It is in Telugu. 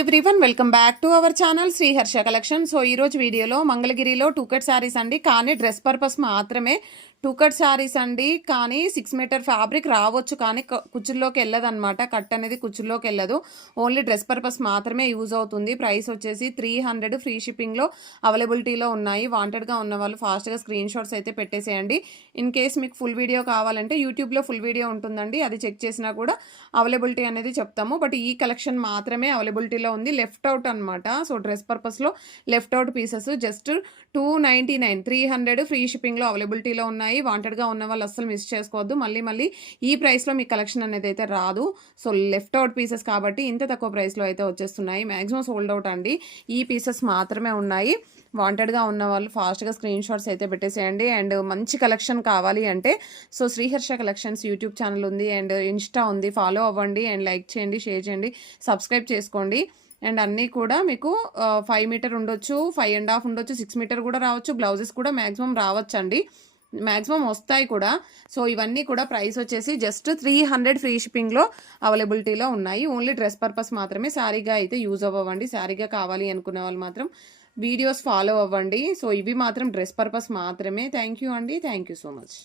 Everyone welcome back to our channel Sri Harsha collection. So ఈ రోజు వీడియోలో మంగళగిరిలో 2 కట్ శారీస్ అండి, కానీ డ్రెస్ పర్పస్ మాత్రమే 2 కట్ శారీస్ అండి. కానీ 6 మీటర్ ఫ్యాబ్రిక్ రావచ్చు, కానీ కుచ్చుల్లోకి వెళ్ళదు అనమాట. కట్ అనేది కుచ్చుల్లోకి వెళ్ళదు, ఓన్లీ డ్రెస్ పర్పస్ మాత్రమే యూజ్ అవుతుంది. ప్రైస్ వచ్చేసి 300, ఫ్రీ షిప్పింగ్లో అవైలబిలిటీలో ఉన్నాయి. వాంటెడ్గా ఉన్న వాళ్ళు ఫాస్ట్గా స్క్రీన్ షాట్స్ అయితే పెట్టేసేయండి. ఇన్ కేస్ మీకు ఫుల్ వీడియో కావాలంటే యూట్యూబ్లో ఫుల్ వీడియో ఉంటుందండి, అది చెక్ చేసినా కూడా అవైలబిలిటీ అనేది చెప్తాము. బట్ ఈ కలెక్షన్ మాత్రమే అవైలబిలిటీలో ఉంది. లెఫ్ట్ అవుట్ అనమాట. సో డ్రెస్ పర్పస్లో left out pieces just 299, 300 free షిప్పింగ్లో అవైలబిలిటీలో ఉన్నాయి. వాంటెడ్గా ఉన్న వాళ్ళు అస్సలు మిస్ చేసుకోవద్దు. మళ్ళీ ఈ ప్రైస్లో మీ కలెక్షన్ అనేది అయితే రాదు. సో లెఫ్ట్ అవుట్ పీసెస్ కాబట్టి ఇంత తక్కువ ప్రైస్లో అయితే వచ్చేస్తున్నాయి. మ్యాక్సిమం సోల్డ్ అవుట్ అండి, ఈ పీసెస్ మాత్రమే ఉన్నాయి. వాంటెడ్గా ఉన్న వాళ్ళు ఫాస్ట్గా స్క్రీన్ షాట్స్ అయితే పెట్టేసేయండి. అండ్ మంచి కలెక్షన్ కావాలి అంటే so Sriharsha collections YouTube channel ఉంది అండ్ ఇన్స్టా ఉంది, ఫాలో అవ్వండి అండ్ లైక్ చేయండి, షేర్ చేయండి, సబ్స్క్రైబ్ చేసుకోండి. అండ్ అన్నీ కూడా మీకు 5 మీటర్ ఉండొచ్చు, 5.5 ఉండొచ్చు, 6 మీటర్ కూడా రావచ్చు. బ్లౌజెస్ కూడా మ్యాక్సిమం రావచ్చండి, మ్యాక్సిమం వస్తాయి కూడా. సో ఇవన్నీ కూడా ప్రైస్ వచ్చేసి జస్ట్ 300 ఫ్రీ షిప్పింగ్లో అవైలబిలిటీలో ఉన్నాయి. ఓన్లీ డ్రెస్ పర్పస్ మాత్రమే, శారీగా అయితే యూజ్ అవ్వండి. శారీగా కావాలి అనుకునే వాళ్ళు మాత్రం వీడియోస్ ఫాలో అవ్వండి. సో ఇవి మాత్రం డ్రెస్ పర్పస్ మాత్రమే. థ్యాంక్ యూ అండి, థ్యాంక్ యూ సో మచ్.